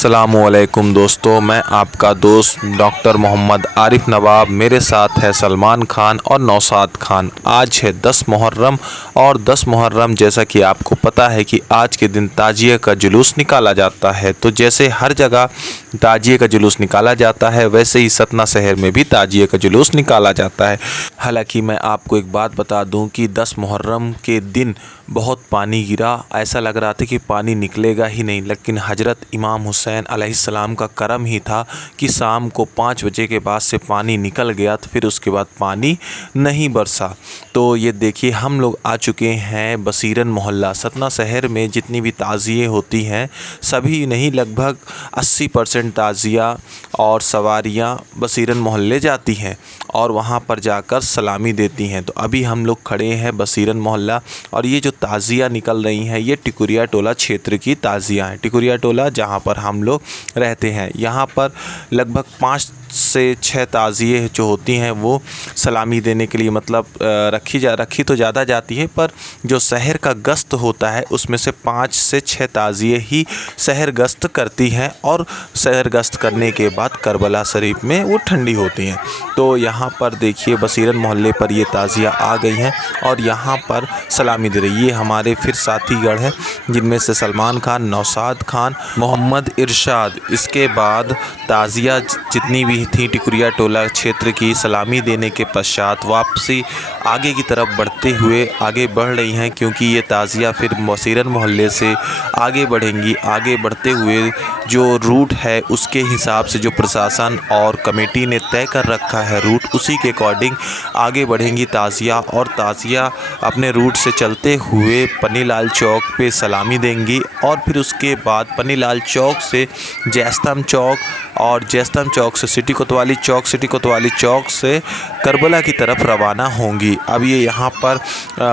अस्सलामुअलैकुम दोस्तों, मैं आपका दोस्त डॉक्टर मोहम्मद आरिफ नवाब। मेरे साथ है सलमान खान और नौशाद खान। आज है 10 मुहर्रम और 10 मुहर्रम जैसा कि आपको पता है कि आज के दिन ताजिए का जुलूस निकाला जाता है। तो जैसे हर जगह ताजिए का जुलूस निकाला जाता है, वैसे ही सतना शहर में भी ताजिए का जुलूस निकाला जाता है। हालांकि मैं आपको एक बात बता दूं कि 10 मुहर्रम के दिन बहुत पानी गिरा, ऐसा लग रहा था कि पानी निकलेगा ही नहीं, लेकिन हज़रत इमाम हुसैन अलैहिस्सलाम का करम ही था कि शाम को 5 बजे के बाद से पानी निकल गया, तो फिर उसके बाद पानी नहीं बरसा। तो ये देखिए, हम लोग आ चुके हैं बसीरन मोहल्ला। सतना शहर में जितनी भी ताज़िए होती हैं, सभी नहीं लगभग 80% ताज़िया और सवारियाँ बसीरन मोहल्ले जाती हैं और वहाँ पर जाकर सलामी देती हैं। तो अभी हम लोग खड़े हैं बसीरन मोहल्ला, और ये जो ताज़िया निकल रही हैं ये टिकुरिया टोला क्षेत्र की ताज़िया हैं। टिकुरिया टोला जहाँ पर हम लोग रहते हैं, यहाँ पर लगभग 5 से 6 ताज़िए जो होती हैं वो सलामी देने के लिए मतलब रखी तो ज़्यादा जाती है, पर जो शहर का गश्त होता है उसमें से 5 से 6 ताज़िए ही शहर गश्त करती हैं, और शहर गश्त करने के बाद करबला शरीफ में वो ठंडी होती हैं। तो यहाँ पर देखिए बसीरन मोहल्ले पर ये ताज़िया आ गई हैं और यहाँ पर सलामी दे रही। ये हमारे फिर साथीगढ़ हैं, जिनमें से सलमान खान, नौशाद खान, मोहम्मद इरशाद। इसके बाद ताज़िया जितनी भी थी टिकुरिया टोला क्षेत्र की सलामी देने के पश्चात वापसी आगे की तरफ बढ़ते हुए आगे बढ़ रही हैं, क्योंकि ये ताज़िया फिर बसीरन मोहल्ले से आगे बढ़ेंगी। आगे बढ़ते हुए जो रूट है उसके हिसाब से जो प्रशासन और कमेटी ने तय कर रखा है रूट, उसी के अकॉर्डिंग आगे बढ़ेंगी ताज़िया। और ताज़िया अपने रूट से चलते हुए पन्नीलाल चौक पे सलामी देंगी, और फिर उसके बाद पन्नीलाल चौक से जैस्तम चौक, और जैस्तम चौक से सिटी कोतवाली चौक, सिटी कोतवाली चौक से करबला की तरफ रवाना होंगी। अब ये यहाँ पर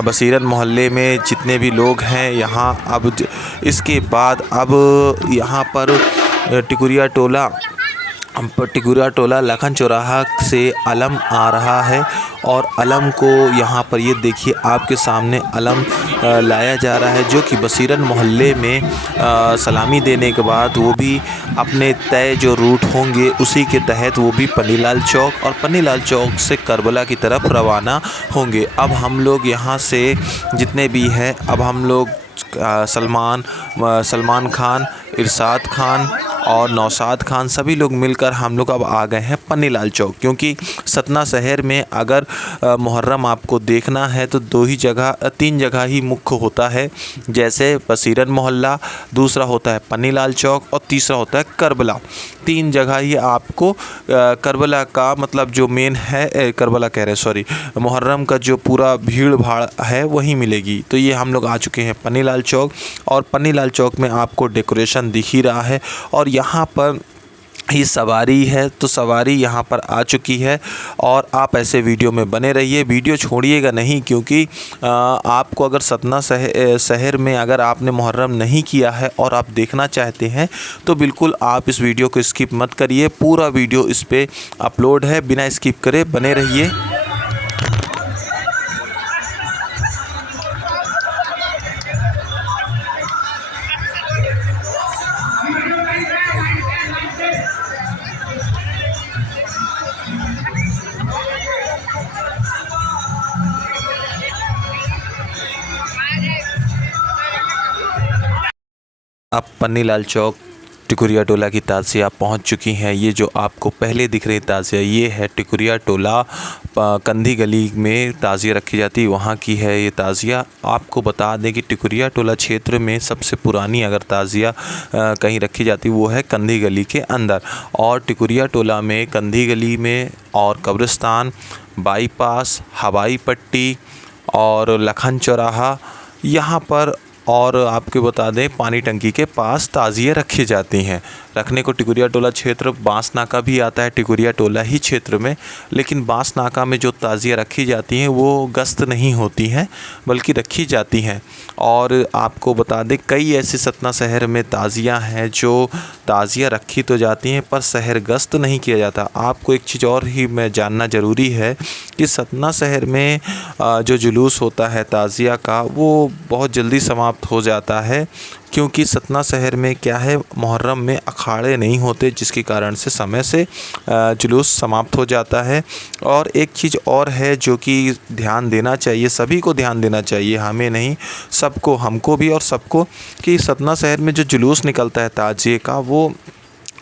बसीरन मोहल्ले में जितने भी लोग हैं यहाँ, अब इसके बाद अब यहाँ पर टिकुरिया टोला लखन चौराहा से अलम आ रहा है, और अलम को यहाँ पर ये देखिए आपके सामने अलम लाया जा रहा है, जो कि बसीरन मोहल्ले में सलामी देने के बाद वो भी अपने तय जो रूट होंगे उसी के तहत वो भी पन्नीलाल चौक, और पन्नीलाल चौक से करबला की तरफ रवाना होंगे। अब हम लोग यहाँ से जितने भी हैं, अब हम लोग सलमान खान, इरशाद खान और नौशाद खान सभी लोग मिलकर हम लोग अब आ गए हैं पन्नीलाल चौक। क्योंकि सतना शहर में अगर मुहर्रम आपको देखना है तो 3 जगह ही मुख्य होता है, जैसे बसीरन मोहल्ला, दूसरा होता है पन्नीलाल चौक और तीसरा होता है करबला। 3 जगह ही आपको करबला का मतलब जो मेन है, मुहर्रम का जो पूरा भीड़ भाड़ है वहीं मिलेगी। तो ये हम लोग आ चुके हैं पन्नीलाल चौक, और पन्नीलाल चौक में आपको डेकोरेशन दिख ही रहा है, और यहाँ पर ये सवारी है तो सवारी यहाँ पर आ चुकी है। और आप ऐसे वीडियो में बने रहिए, वीडियो छोड़िएगा नहीं, क्योंकि आपको अगर सतना शहर में अगर आपने मुहर्रम नहीं किया है और आप देखना चाहते हैं तो बिल्कुल आप इस वीडियो को स्किप मत करिए। पूरा वीडियो इस पर अपलोड है, बिना स्किप करे बने रहिए। अब पन्नीलाल चौक टिकुरिया टोला की ताज़िया पहुंच चुकी हैं। ये जो आपको पहले दिख रही ताज़िया, ये है टिकुरिया टोला कंधी गली में ताज़िया रखी जाती है, वहाँ की है ये ताज़िया। आपको बता दें कि टिकुरिया टोला क्षेत्र में सबसे पुरानी अगर ताज़िया कहीं रखी जाती वो है कंधी गली के अंदर। और टिकुरिया टोला में कंधी गली में और कब्रिस्तान, बाईपास, हवाई पट्टी और लखन चौराहा यहाँ पर, और आपको बता दें पानी टंकी के पास ताज़िए रखी जाती हैं। रखने को टिकुरिया टोला क्षेत्र बांस नाका भी आता है टिकुरिया टोला ही क्षेत्र में, लेकिन बांस नाका में जो ताज़िया रखी जाती हैं वो गश्त नहीं होती हैं बल्कि रखी जाती हैं। और आपको बता दें कई ऐसे सतना शहर में ताज़िया हैं जो ताज़िया रखी तो जाती हैं पर शहर गश्त नहीं किया जाता। आपको एक चीज़ और ही मैं जानना ज़रूरी है कि सतना शहर में जो जुलूस होता है ताज़िया का वो बहुत जल्दी समाप्त हो जाता है क्योंकि सतना शहर में क्या है, मुहर्रम में अखाड़े नहीं होते, जिसके कारण से समय से जुलूस समाप्त हो जाता है। और एक चीज़ और है जो कि ध्यान देना चाहिए, सभी को ध्यान देना चाहिए, हमें नहीं सबको, हमको भी और सबको, कि सतना शहर में जो जुलूस निकलता है ताजिए का, वो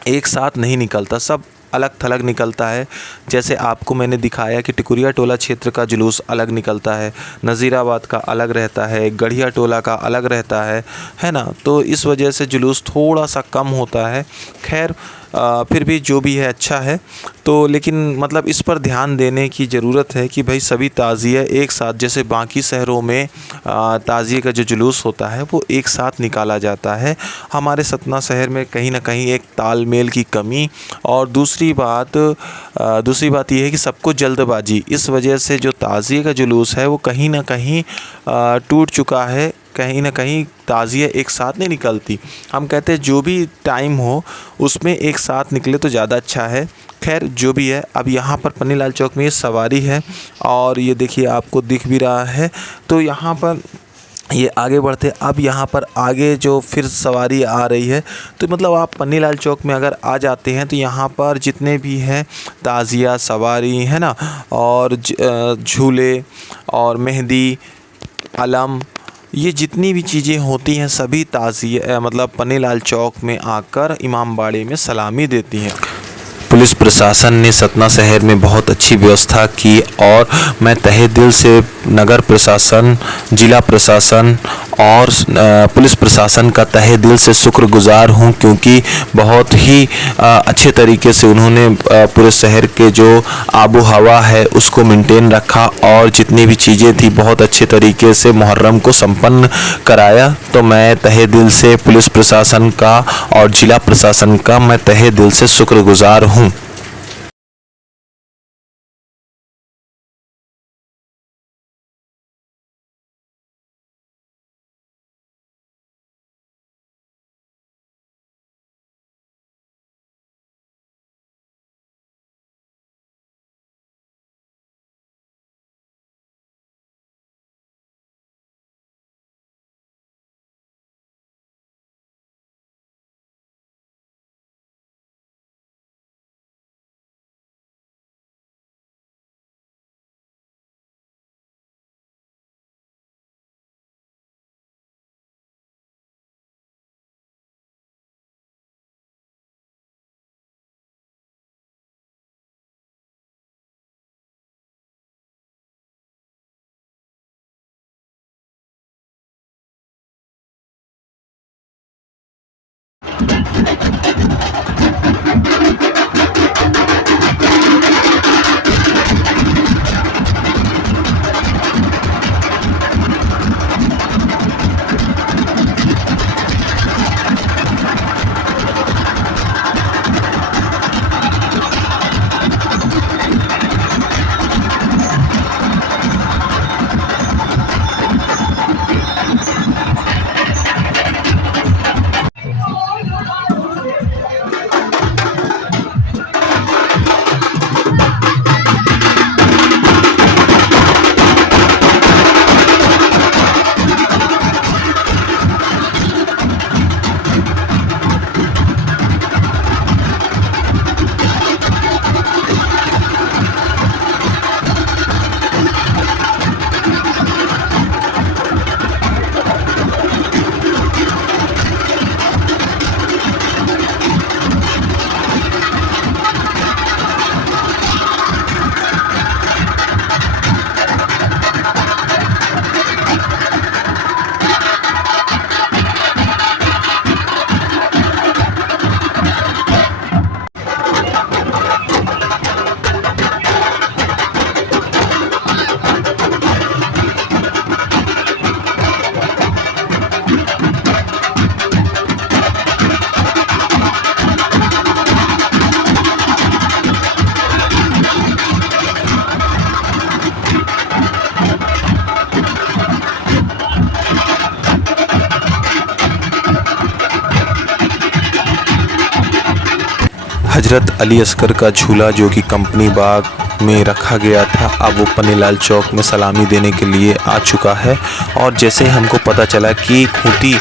एक साथ नहीं निकलता, सब अलग थलग निकलता है। जैसे आपको मैंने दिखाया कि टिकुरिया टोला क्षेत्र का जुलूस अलग निकलता है, नज़ीराबाद का अलग रहता है, गढ़िया टोला का अलग रहता है ना। तो इस वजह से जुलूस थोड़ा सा कम होता है। खैर फिर भी जो भी है अच्छा है। तो लेकिन मतलब इस पर ध्यान देने की ज़रूरत है कि भाई सभी ताज़िया एक साथ, जैसे बाकी शहरों में ताज़िए का जो जुलूस होता है वो एक साथ निकाला जाता है। हमारे सतना शहर में कहीं ना कहीं एक तालमेल की कमी, और दूसरी बात ये है कि सबको जल्दबाजी, इस वजह से जो ताज़िए का जुलूस है वो कहीं ना कहीं टूट चुका है। कहीं ना कहीं ताज़िया एक साथ नहीं निकलती। हम कहते हैं जो भी टाइम हो उसमें एक साथ निकले तो ज़्यादा अच्छा है। खैर जो भी है, अब यहाँ पर पन्नीलाल चौक में ये सवारी है, और ये देखिए आपको दिख भी रहा है। तो यहाँ पर ये आगे बढ़ते, अब यहाँ पर आगे जो फिर सवारी आ रही है, तो मतलब आप पन्नीलाल चौक में अगर आ जाते हैं तो यहाँ पर जितने भी हैं ताज़िया, सवारी है ना, और झूले और मेहंदी, अलम, ये जितनी भी चीज़ें होती हैं सभी ताज़िया मतलब पन्नीलाल चौक में आकर इमामबाड़े में सलामी देती हैं। पुलिस प्रशासन ने सतना शहर में बहुत अच्छी व्यवस्था की, और मैं तहे दिल से नगर प्रशासन, जिला प्रशासन और पुलिस प्रशासन का तहे दिल से शुक्रगुजार हूं, क्योंकि बहुत ही अच्छे तरीके से उन्होंने पूरे शहर के जो आबो हवा है उसको मेंटेन रखा, और जितनी भी चीज़ें थी बहुत अच्छे तरीके से मुहर्रम को संपन्न कराया। तो मैं तहे दिल से पुलिस प्रशासन का और जिला प्रशासन का मैं तहे दिल से शुक्रगुजार हूँ। हजरत अली असगर का झूला जो कि कंपनी बाग में रखा गया था, अब वो पन्नीलाल चौक में सलामी देने के लिए आ चुका है। और जैसे ही हमको पता चला कि खूंटी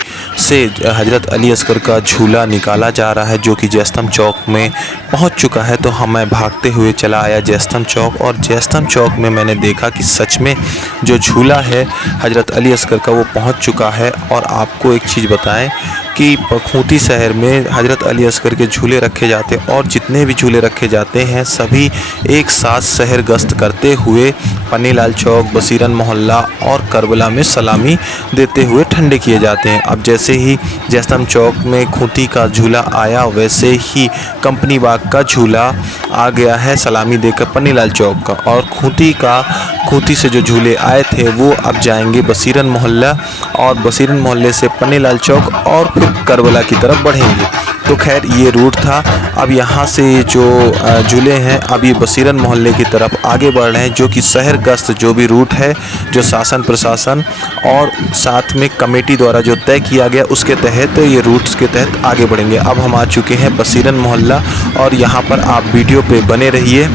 से हज़रत अली असगर का झूला निकाला जा रहा है, जो कि जयस्तंभ चौक में पहुंच चुका है। तो मैं भागते हुए चला आया जयस्तंभ चौक, और जयस्तंभ चौक में मैंने देखा कि सच में जो झूला है हज़रत अली असगर का वो पहुंच चुका है। और आपको एक चीज़ बताएं कि खूंटी शहर में हज़रत अली असगर के झूले रखे जाते हैं, और जितने भी झूले रखे जाते हैं सभी एक साथ शहर गश्त करते हुए पन्नीलाल चौक, बसीरन मोहल्ला और करबला में सलामी देते हुए ठंडे किए जाते हैं। अब जैसे ही जयस्तंभ चौक में खूंटी का झूला आया, वैसे ही कंपनी बाग का झूला आ गया है सलामी देकर पन्नीलाल चौक का। और खूंटी से जो झूले आए थे वो अब जाएंगे बसीरन मोहल्ला, और बसीरन मोहल्ले से पन्नीलाल चौक और फिर करबला की तरफ बढ़ेंगे। तो खैर ये रूट था। अब यहाँ से जो झूले हैं अब ये बसीरन मोहल्ले की तरफ आगे बढ़ रहे हैं, जो कि शहर गश्त जो भी रूट है, जो शासन प्रशासन और साथ में कमेटी द्वारा जो तय किया गया उसके तहत ये रूट्स के तहत आगे बढ़ेंगे। अब हम आ चुके हैं बसीरन मोहल्ला, और यहाँ पर आप वीडियो पे बने रहिए।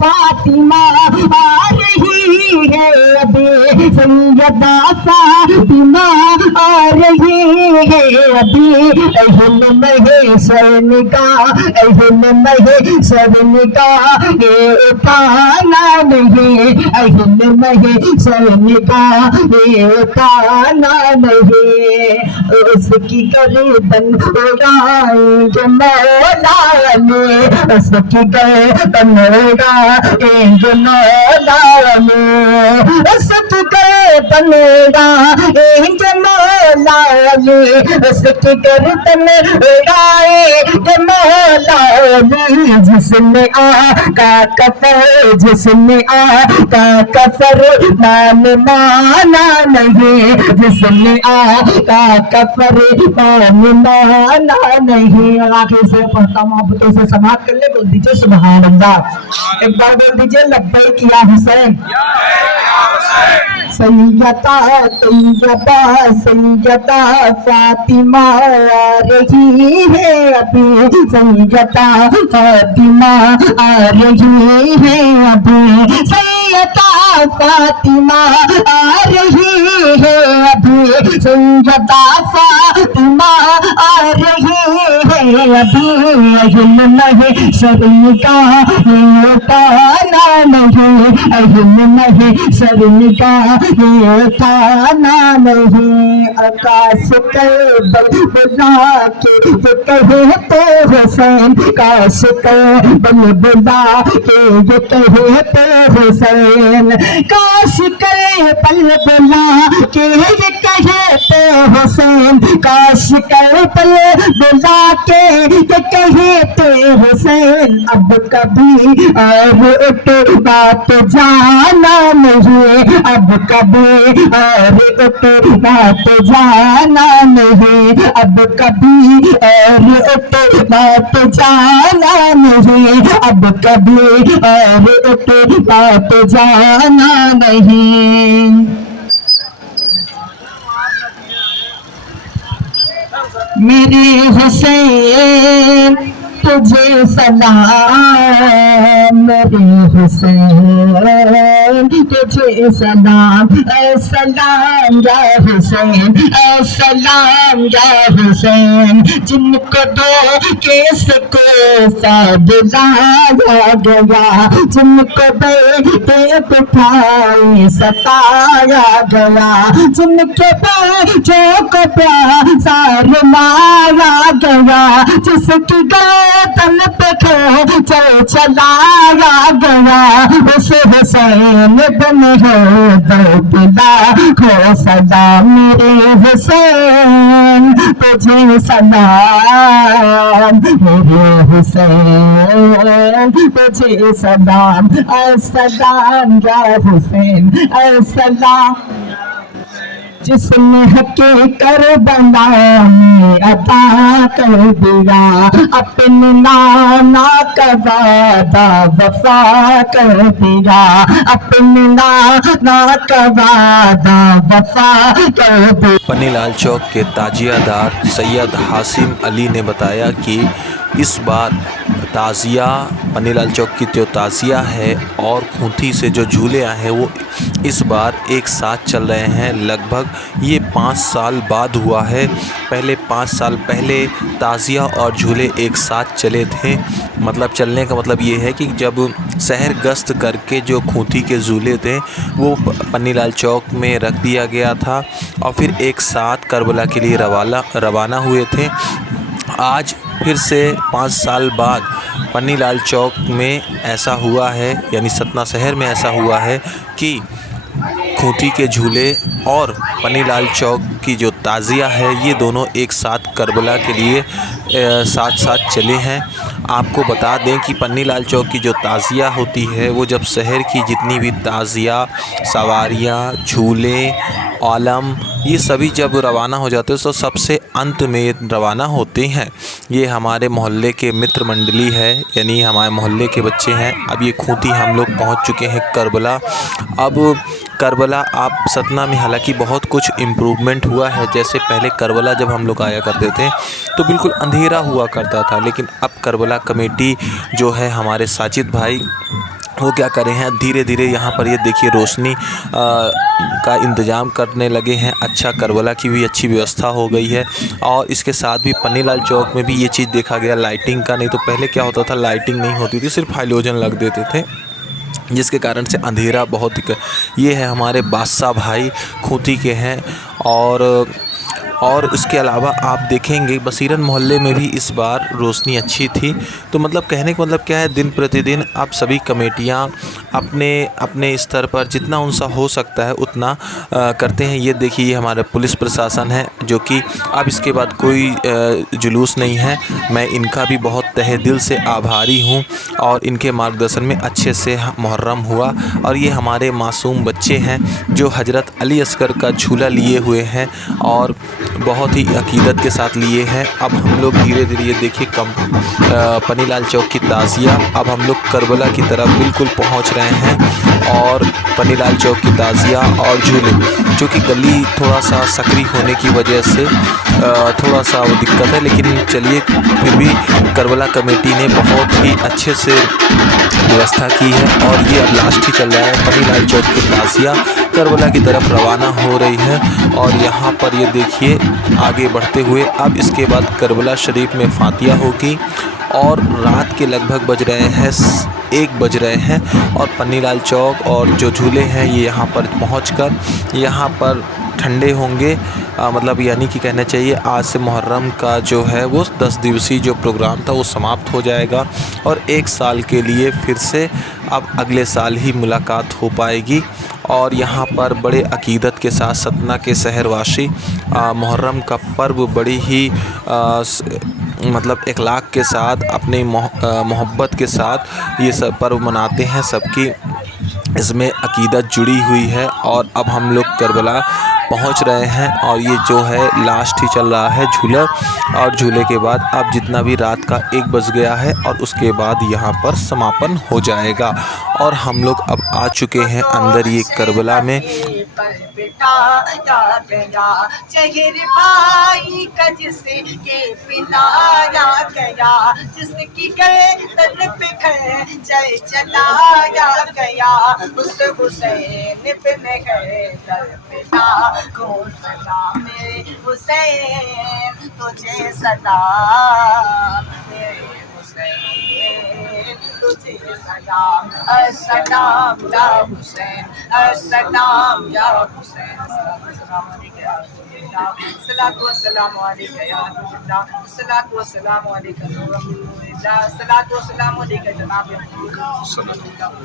फातिमा आ रही है अभी, सैयदा फातिमा आ रही है अभी, अहल महेशन का, अहल महेशन का ये उठाना नहीं, अहल महेशन का ये उठाना नहीं, उसकी गर्दन उड़ाएंगे मौला ने, उसकी गर्दन उड़ाएंगे मौला ने, उसकी कर बनेगा इंज मौला ये उसकी गर्दन उड़ाए मौला ये जिसने आका का जिसने आका का फरमान माना नहीं जिसने आका का फरमान माना नहीं। और आखिर से पढ़ता मोहब्बतों से समाप्त कर ले, बोल दीजिए सुभान अल्लाह। एक बार बोल दीजिए लब्बैक या हुसैन। सैयदा तैयबा सैयदा फातिमा आ रही है अभी, सैयदा फातिमा आ रही है अभी, सैयदा फातिमा आ रही है अभी, सैयदा फातिमा आ रही है अभी। अहिल नहीं शर्म का ताना नहीं, अहिल नहीं शर्म का ताना नहीं। आकाश के बल बुला के ये कहते हुसैन, काश के बल बुला के ये कहते हुसैन, काश के बल बुला के ये कहते हुसैन, काश के बल बुला के ये कहते हुसैन। अब कभी और एक बात जाना नहीं, अब कभी और एक बात जाना नहीं, अब कभी और एक बात जाना नहीं, अब कभी और एक बात जाना नहीं। मेरे हुसैन तुझे सलाम, मेरे हुसैन तुझे सलाम, सलाम या हुसैन, सलाम या हुसैन। जिनको दो केस को दिलाया गया, जिनको बेटे बिठाए सताया गया, जिनके बच्चों को प्यार मारा गया, जिसकी तन पे चल चलाया गया, उस हुसैन बन हो दौला खो सदा। मेरे हुसैन तुझे सलाम, मेरे हुसैन तुझे सलाम, अस्सलाम या हुसैन अस्सलाम। जिसने हके करबला में अता कर दिया, अपने नाना का वादा वफा कर दिया, अपने नाना का वादा वफा कर दिया। पन्नीलाल चौक के ताजियादार सैयद हासिम अली ने बताया कि इस बार ताज़िया पन्नीलाल चौक की जो ताज़िया है और खूंटी से जो झूले आए हैं वो इस बार एक साथ चल रहे हैं। लगभग ये 5 साल बाद हुआ है। पहले 5 साल पहले ताज़िया और झूले एक साथ चले थे। मतलब चलने का मतलब ये है कि जब शहर गश्त करके जो खूंटी के झूले थे वो पन्नीलाल चौक में रख दिया गया था और फिर एक साथ करबला के लिए रवाना हुए थे। आज फिर से 5 साल बाद पन्नीलाल चौक में ऐसा हुआ है, यानी सतना शहर में ऐसा हुआ है कि खूंटी के झूले और पन्नीलाल चौक की जो ताज़िया है ये दोनों एक साथ करबला के लिए साथ साथ चले हैं। आपको बता दें कि पन्नीलाल चौक की जो ताज़िया होती है वो जब शहर की जितनी भी ताज़िया, सवारियाँ, झूले, आलम ये सभी जब रवाना हो जाते हैं तो सबसे अंत में रवाना होते हैं। ये हमारे मोहल्ले के मित्र मंडली है, यानी हमारे मोहल्ले के बच्चे हैं। अब ये खूंटी हम लोग पहुंच चुके हैं करबला। अब करबला आप सतना में हालांकि बहुत कुछ इम्प्रूवमेंट हुआ है। जैसे पहले करबला जब हम लोग आया करते थे तो बिल्कुल अंधेरा हुआ करता था, लेकिन अब करबला कमेटी जो है हमारे साजिद भाई वो क्या कर रहे हैं, धीरे धीरे यहाँ पर ये देखिए रोशनी का इंतज़ाम करने लगे हैं। अच्छा करबला की भी अच्छी व्यवस्था हो गई है और इसके साथ भी पन्नीलाल चौक में भी ये चीज़ देखा गया लाइटिंग का। नहीं तो पहले क्या होता था, लाइटिंग नहीं होती थी, सिर्फ हाइलोजन लग देते थे जिसके कारण से अंधेरा बहुत। ये है हमारे बादशाह भाई खूंटी के हैं और और इसके अलावा आप देखेंगे बसीरन मोहल्ले में भी इस बार रोशनी अच्छी थी। तो मतलब कहने का मतलब क्या है, दिन प्रतिदिन अब सभी कमेटियाँ अपने अपने स्तर पर जितना उनसे हो सकता है उतना करते हैं। ये देखिए, ये हमारा पुलिस प्रशासन है जो कि अब इसके बाद कोई जुलूस नहीं है। मैं इनका भी बहुत तहे दिल से आभारी हूँ और इनके मार्गदर्शन में अच्छे से मुहर्रम हुआ। और ये हमारे मासूम बच्चे हैं जो हज़रत अली असगर का झूला लिए हुए हैं और बहुत ही अकीदत के साथ लिए हैं। अब हम लोग धीरे धीरे, ये देखिए पन्नीलाल चौक की ताज़िया, अब हम लोग करबला की तरफ बिल्कुल पहुंच रहे हैं। और पन्नीलाल चौक की ताज़िया और झूले, जो कि गली थोड़ा सा सकरी होने की वजह से थोड़ा सा वो दिक्कत है, लेकिन चलिए फिर भी करबला कमेटी ने बहुत ही अच्छे से व्यवस्था की है। और ये अब लास्ट ही चल रहा है, पन्नीलाल चौक की ताज़िया करबला की तरफ रवाना हो रही है। और यहाँ पर ये देखिए आगे बढ़ते हुए अब इसके बाद करबला शरीफ में फातिया होगी और रात के लगभग बज रहे हैं 1 बज रहे हैं। और पन्नीलाल चौक और जो झूले हैं ये यहाँ पर पहुँचकर यहाँ पर ठंडे होंगे। मतलब यानी कि कहना चाहिए आज से मुहर्रम का जो है वो 10 दिवसीय जो प्रोग्राम था वो समाप्त हो जाएगा और 1 साल के लिए फिर से अब अगले साल ही मुलाकात हो पाएगी। और यहाँ पर बड़े अकीदत के साथ सतना के शहरवासी मुहर्रम का पर्व बड़ी ही मतलब इखलाक के साथ अपनी मोहब्बत के साथ ये सब पर्व मनाते हैं। सबकी इसमें अकीदत जुड़ी हुई है। और अब हम लोग करबला पहुंच रहे हैं और ये जो है लास्ट ही चल रहा है झूला। और झूले के बाद अब जितना भी रात का 1 बज गया है और उसके बाद यहाँ पर समापन हो जाएगा। और हम लोग अब आ चुके हैं अंदर ये करबला में। बिताया गया चेहरे भाई का जिसके पिलाया गया, जिसकी गर्दन पे खंजर चलाया गया, उस हुसैन बिन हैदर पिता को सलाम मेरे हुसैन, तुझे सलाम मेरे हुसैन, तुझे सलाम। अस्सलाम या हुसैन, अस्सलाम या हुसैन, अस्सलाम अलैका या सलातो वस्सलाम अलैका या रसूलल्लाह, सलातो वस्सलाम अलैका रसूलल्लाह, सलातो वस्सलाम अलैका जनाब।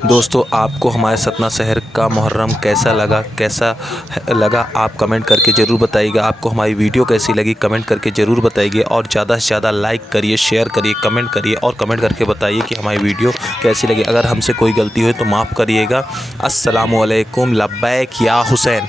दोस्तों, आपको हमारे सतना शहर का मुहर्रम कैसा लगा आप कमेंट करके ज़रूर बताइएगा। आपको हमारी वीडियो कैसी लगी कमेंट करके ज़रूर बताइए और ज़्यादा से ज़्यादा लाइक करिए, शेयर करिए, कमेंट करिए और कमेंट करके बताइए कि हमारी वीडियो कैसी लगी। अगर हमसे कोई गलती हुई तो माफ़ करिएगा। अस्सलामु अलैकुम। लब्बैक या हुसैन।